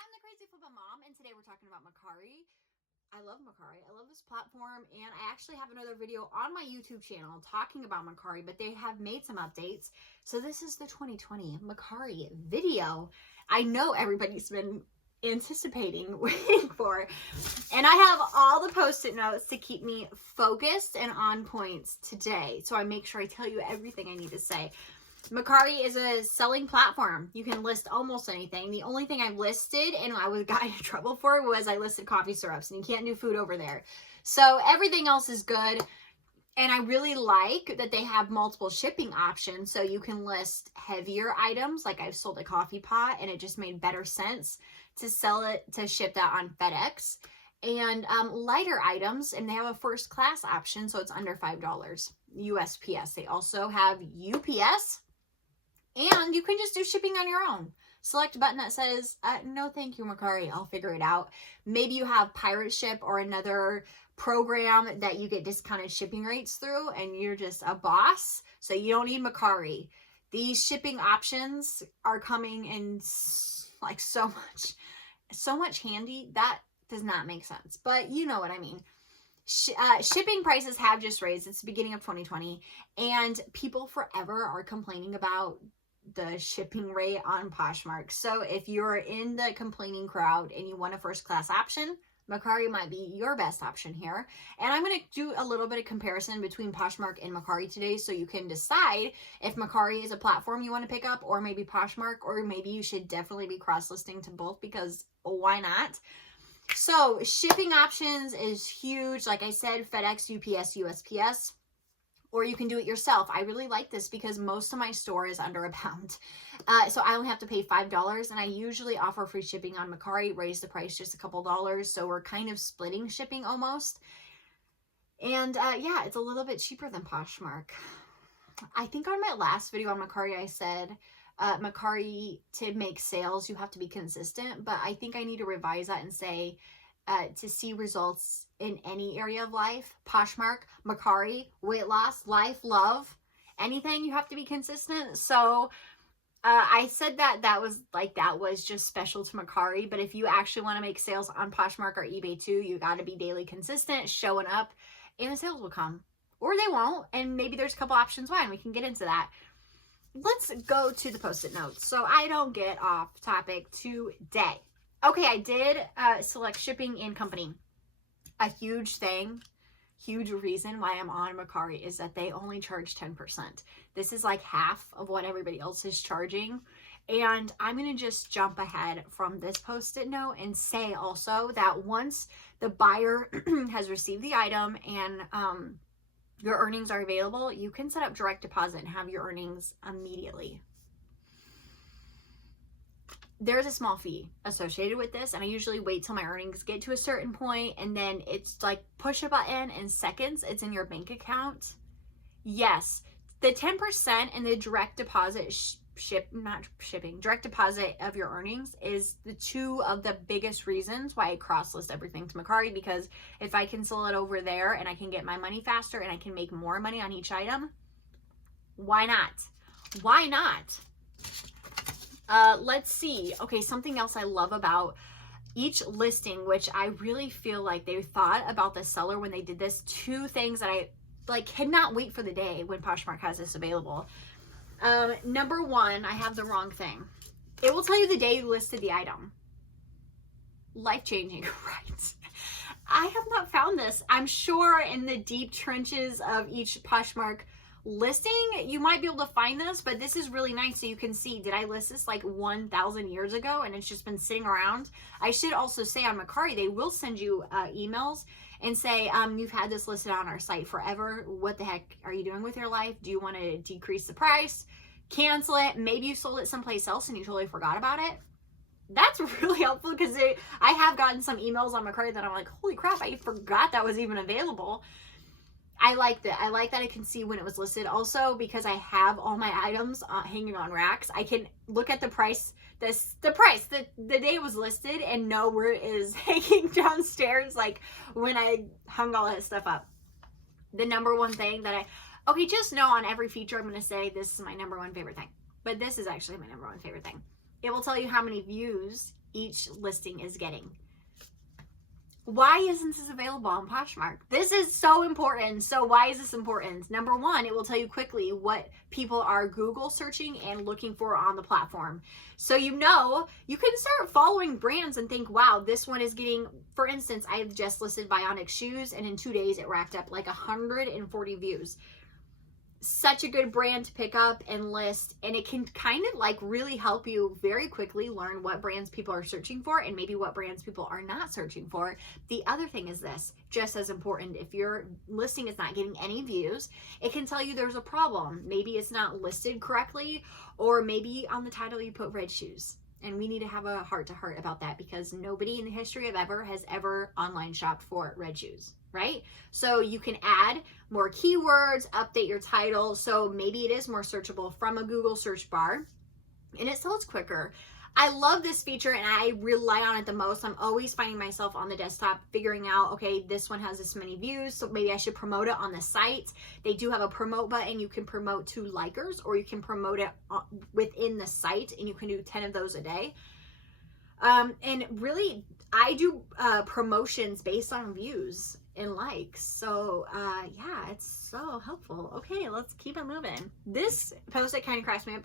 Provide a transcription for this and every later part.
I'm the Crazy Flippin' Mom, and today we're talking about Mercari. I love Mercari. I love this platform, and I actually have another video on my YouTube channel talking about Mercari, but they have made some updates. So this is the 2020 Mercari video. I know everybody's been anticipating, waiting for, and I have all the post-it notes to keep me focused and on points today. So I make sure I tell you everything I need to say. Mercari is a selling platform. You can list almost anything. The only thing I listed and I got in trouble for was I listed coffee syrups, and you can't do food over there. So everything else is good. And I really like that they have multiple shipping options. So you can list heavier items, like I've sold a coffee pot, and it just made better sense to sell it, to ship that on FedEx. And lighter items, and they have a first class option, so it's under $5 USPS. They also have UPS. And you can just do shipping on your own. Select a button that says, no thank you, Mercari, I'll figure it out. Maybe you have Pirate Ship or another program that you get discounted shipping rates through, and you're just a boss, so you don't need Mercari. These shipping options are coming in like so much handy. That does not make sense, but you know what I mean. Shipping prices have just raised. It's the beginning of 2020, and people forever are complaining about the shipping rate on Poshmark. So if you're in the complaining crowd and you want a first class option, Mercari might be your best option here. And I'm going to do a little bit of comparison between Poshmark and Mercari today, so you can decide if Mercari is a platform you want to pick up, or maybe Poshmark, or maybe you should definitely be cross-listing to both, because why not? So shipping options is huge. Like I said, FedEx, UPS, USPS, or you can do it yourself. I really like this because most of my store is under £1. So I only have to pay $5, and I usually offer free shipping on Mercari, raise the price just a couple dollars. So we're kind of splitting shipping almost. And yeah, it's a little bit cheaper than Poshmark. I think on my last video on Mercari, I said, Mercari, to make sales, you have to be consistent, but I think I need to revise that and say, to see results in any area of life, Poshmark, Mercari, weight loss, life, love, anything, you have to be consistent. So I said that was just special to Mercari, but if you actually want to make sales on Poshmark or eBay too, you got to be daily consistent, showing up, and the sales will come, or they won't. And maybe there's a couple options why, and we can get into that. Let's go to the post-it notes so I don't get off topic today. Okay, I did select shipping and company. A huge thing, huge reason why I'm on Mercari is that they only charge 10%. This is like half of what everybody else is charging. And I'm going to just jump ahead from this post-it note and say also that once the buyer has received the item and your earnings are available, you can set up direct deposit and have your earnings immediately. There's a small fee associated with this, and I usually wait till my earnings get to a certain point, and then it's like push a button in seconds, it's in your bank account. Yes, the 10% and the direct deposit direct deposit of your earnings is the two of the biggest reasons why I cross-list everything to Mercari, because if I can sell it over there and I can get my money faster and I can make more money on each item, why not? Why not? Let's see. Okay, something else I love about each listing, which I really feel like they thought about the seller when they did this. Two things that I cannot wait for the day when Poshmark has this available. Number one, I have the wrong thing. It will tell you the day you listed the item. Life-changing, right? I have not found this. I'm sure in the deep trenches of each Poshmark listing, you might be able to find this, but this is really nice so you can see, did I list this like 1,000 years ago and it's just been sitting around? I should also say on Mercari, they will send you emails and say, you've had this listed on our site forever. What the heck are you doing with your life? Do you want to decrease the price? Cancel it? Maybe you sold it someplace else and you totally forgot about it. That's really helpful, because I have gotten some emails on Mercari that I'm like, holy crap, I forgot that was even available. I like that. I like that I can see when it was listed. Also, because I have all my items hanging on racks, I can look at the price, the day it was listed, and know where it is hanging downstairs, like when I hung all that stuff up. The number one thing that okay, just know on every feature I'm going to say this is my number one favorite thing. But this is actually my number one favorite thing. It will tell you how many views each listing is getting. Why isn't this available on Poshmark? This is so important. So why is this important? Number one, it will tell you quickly what people are Google searching and looking for on the platform. So you can start following brands and think, wow, this one is getting, for instance, I have just listed Bionic shoes, and in 2 days it racked up like 140 views. Such a good brand to pick up and list, and it can kind of like really help you very quickly learn what brands people are searching for and maybe what brands people are not searching for. The other thing is this, just as important, if your listing is not getting any views, it can tell you there's a problem. Maybe it's not listed correctly, or maybe on the title you put red shoes. And we need to have a heart-to-heart about that, because nobody in the history of ever has ever online shopped for red shoes, right? So you can add more keywords, update your title, so maybe it is more searchable from a Google search bar, and it sells quicker. I love this feature and I rely on it the most. I'm always finding myself on the desktop figuring out, okay, this one has this many views, so maybe I should promote it on the site. They do have a promote button. You can promote to likers, or you can promote it within the site, and you can do 10 of those a day. And really, I do promotions based on views and likes. So yeah, it's so helpful. Okay, let's keep it moving. This post that kind of cracks me up,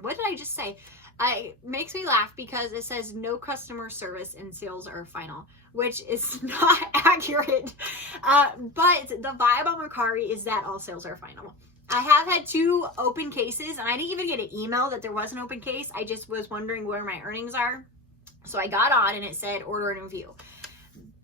what did I just say? It makes me laugh because it says no customer service and sales are final, which is not accurate. But the vibe on Mercari is that all sales are final. I have had 2 open cases, and I didn't even get an email that there was an open case. I just was wondering where my earnings are. So I got on and it said order and review.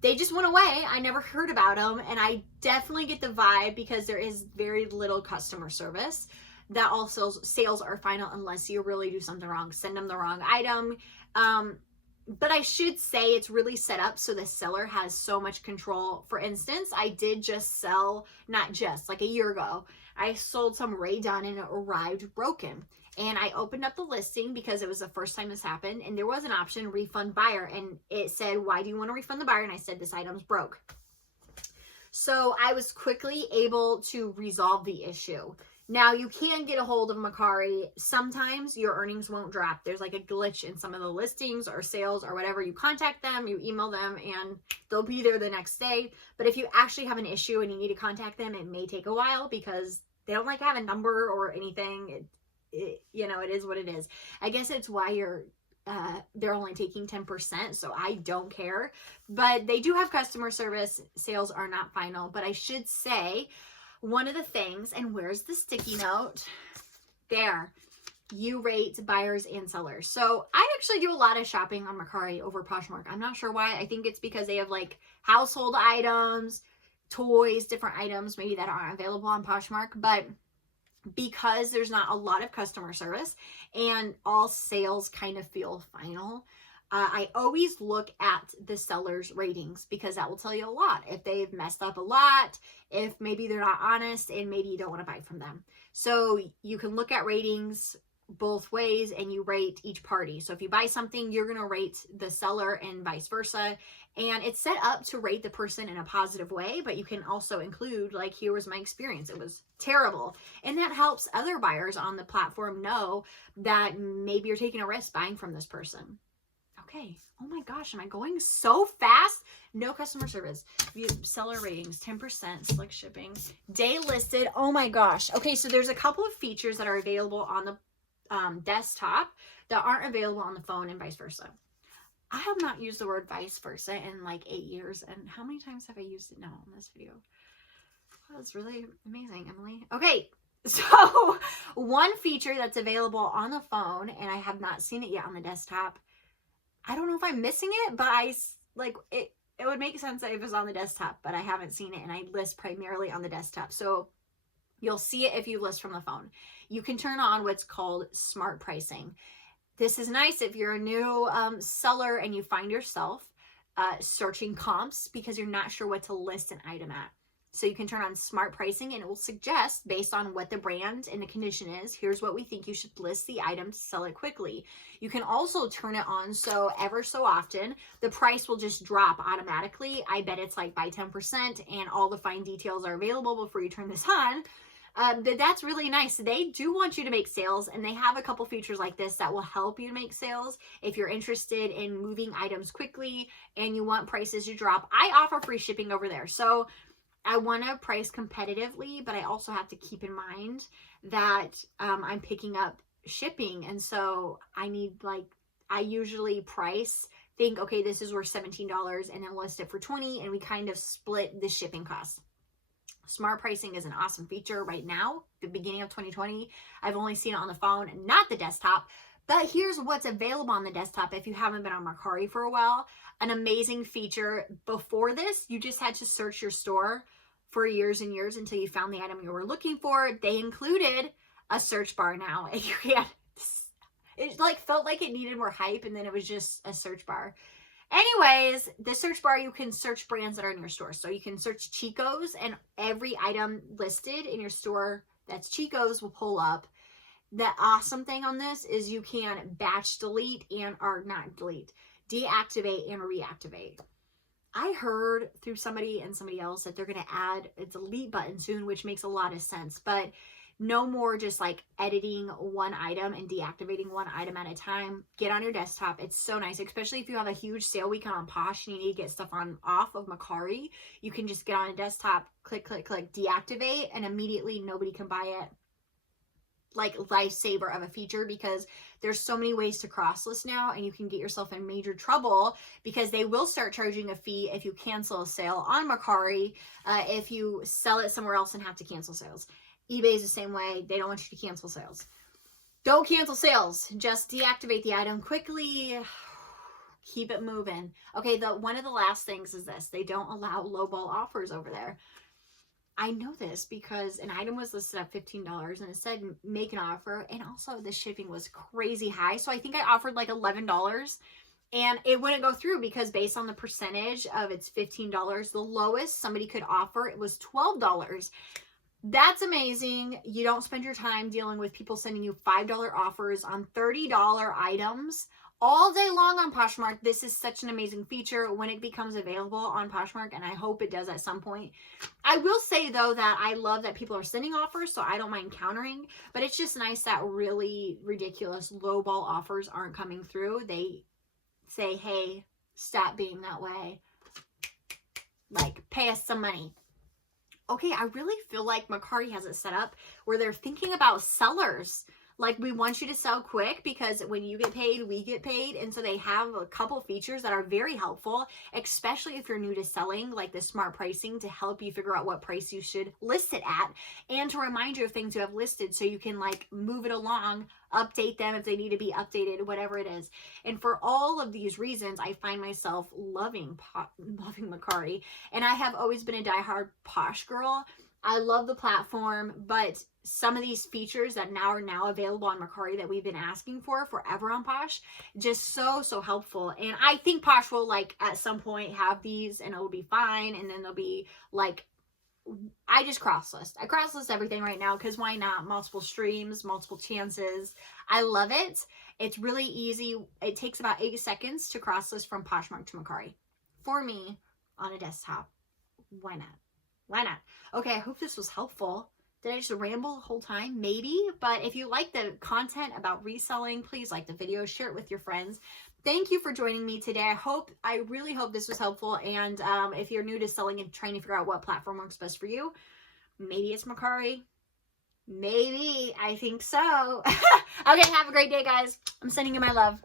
They just went away. I never heard about them. And I definitely get the vibe, because there is very little customer service, that all sales are final unless you really do something wrong, send them the wrong item. But I should say it's really set up so the seller has so much control. For instance, I did just sell, not just, like a year ago, I sold some Ray Dunn and it arrived broken. And I opened up the listing because it was the first time this happened, and there was an option, refund buyer, and it said, why do you want to refund the buyer? And I said, this item's broke. So I was quickly able to resolve the issue. Now, you can get a hold of Mercari. Sometimes your earnings won't drop. There's like a glitch in some of the listings or sales or whatever. You contact them, you email them, and they'll be there the next day. But if you actually have an issue and you need to contact them, it may take a while because they don't like have a number or anything. It is what it is. I guess it's why they're only taking 10%, so I don't care. But they do have customer service. Sales are not final. But I should say, one of the things, and where's the sticky note? There. You rate buyers and sellers. So I actually do a lot of shopping on Mercari over Poshmark. I'm not sure why. I think it's because they have like household items, toys, different items maybe that aren't available on Poshmark. But because there's not a lot of customer service and all sales kind of feel final, I always look at the seller's ratings, because that will tell you a lot. If they've messed up a lot, if maybe they're not honest, and maybe you don't want to buy from them. So you can look at ratings both ways, and you rate each party. So if you buy something, you're going to rate the seller and vice versa. And it's set up to rate the person in a positive way, but you can also include, like, here was my experience. It was terrible. And that helps other buyers on the platform know that maybe you're taking a risk buying from this person. Okay. Oh my gosh, am I going so fast? No customer service. View seller ratings, 10%, select shipping, day listed. Oh my gosh. Okay, so there's a couple of features that are available on the desktop that aren't available on the phone, and vice versa. I have not used the word vice versa in like 8 years. And how many times have I used it now in this video? Well, that's really amazing, Emily. Okay. So one feature that's available on the phone, and I have not seen it yet on the desktop. I don't know if I'm missing it, but it would make sense that it was on the desktop, but I haven't seen it, and I list primarily on the desktop. So you'll see it if you list from the phone. You can turn on what's called smart pricing. This is nice if you're a new seller and you find yourself searching comps because you're not sure what to list an item at. So you can turn on smart pricing, and it will suggest, based on what the brand and the condition is, here's what we think you should list the item to sell it quickly. You can also turn it on so ever so often the price will just drop automatically. I bet it's like by 10%, and all the fine details are available before you turn this on. That's really nice. They do want you to make sales, and they have a couple features like this that will help you to make sales if you're interested in moving items quickly and you want prices to drop. I offer free shipping over there. So I want to price competitively, but I also have to keep in mind that I'm picking up shipping. And so I usually think, okay, this is worth $17 and then list it for $20, and we kind of split the shipping costs. Smart pricing is an awesome feature right now, the beginning of 2020. I've only seen it on the phone, not the desktop. But here's what's available on the desktop if you haven't been on Mercari for a while. An amazing feature. Before this, you just had to search your store for years and years until you found the item you were looking for. They included a search bar now. And it like felt like it needed more hype, and then it was just a search bar. Anyways, the search bar, you can search brands that are in your store. So you can search Chico's, and every item listed in your store that's Chico's will pull up. The awesome thing on this is you can batch delete deactivate and reactivate. I heard through somebody and somebody else that they're going to add a delete button soon, which makes a lot of sense. But no more just like editing one item and deactivating one item at a time. Get on your desktop. It's so nice, especially if you have a huge sale weekend on Posh and you need to get stuff off of Mercari. You can just get on a desktop, click, deactivate, and immediately nobody can buy it. Like lifesaver of a feature, because there's so many ways to cross list now, and you can get yourself in major trouble because they will start charging a fee if you cancel a sale on Mercari, if you sell it somewhere else and have to cancel sales. eBay is the same way. They don't want you to cancel sales. Don't cancel sales. Just deactivate the item quickly. Keep it moving. Okay, one of the last things is this. They don't allow lowball offers over there. I know this because an item was listed at $15 and it said make an offer, and also the shipping was crazy high. So I think I offered like $11 and it wouldn't go through because based on the percentage of it's $15, the lowest somebody could offer, it was $12. That's amazing. You don't spend your time dealing with people sending you $5 offers on $30 items all day long on Poshmark. This is such an amazing feature when it becomes available on Poshmark, and I hope it does at some point. I will say, though, that I love that people are sending offers, so I don't mind countering, but it's just nice that really ridiculous lowball offers aren't coming through. They say, hey, stop being that way. Like, pay us some money. Okay, I really feel like Mercari has it set up where they're thinking about sellers. Like, we want you to sell quick because when you get paid, we get paid. And so they have a couple features that are very helpful, especially if you're new to selling, like the smart pricing to help you figure out what price you should list it at, and to remind you of things you have listed so you can like move it along, update them if they need to be updated, whatever it is. And for all of these reasons, I find myself loving Mercari. And I have always been a diehard Posh girl. I love the platform, but some of these features that are now available on Mercari that we've been asking for forever on Posh, just so helpful. And I think Posh will like at some point have these and it'll be fine. And then they'll be like, I just cross list. I cross list everything right now because why not? Multiple streams, multiple chances. I love it. It's really easy. It takes about 8 seconds to cross list from Poshmark to Mercari. For me, on a desktop. Why not? Why not? Okay, I hope this was helpful. Did I just ramble the whole time? Maybe. But if you like the content about reselling, please like the video, share it with your friends. Thank you for joining me today. I really hope this was helpful. And if you're new to selling and trying to figure out what platform works best for you, maybe it's Mercari. Maybe. I think so. Okay, have a great day, guys. I'm sending you my love.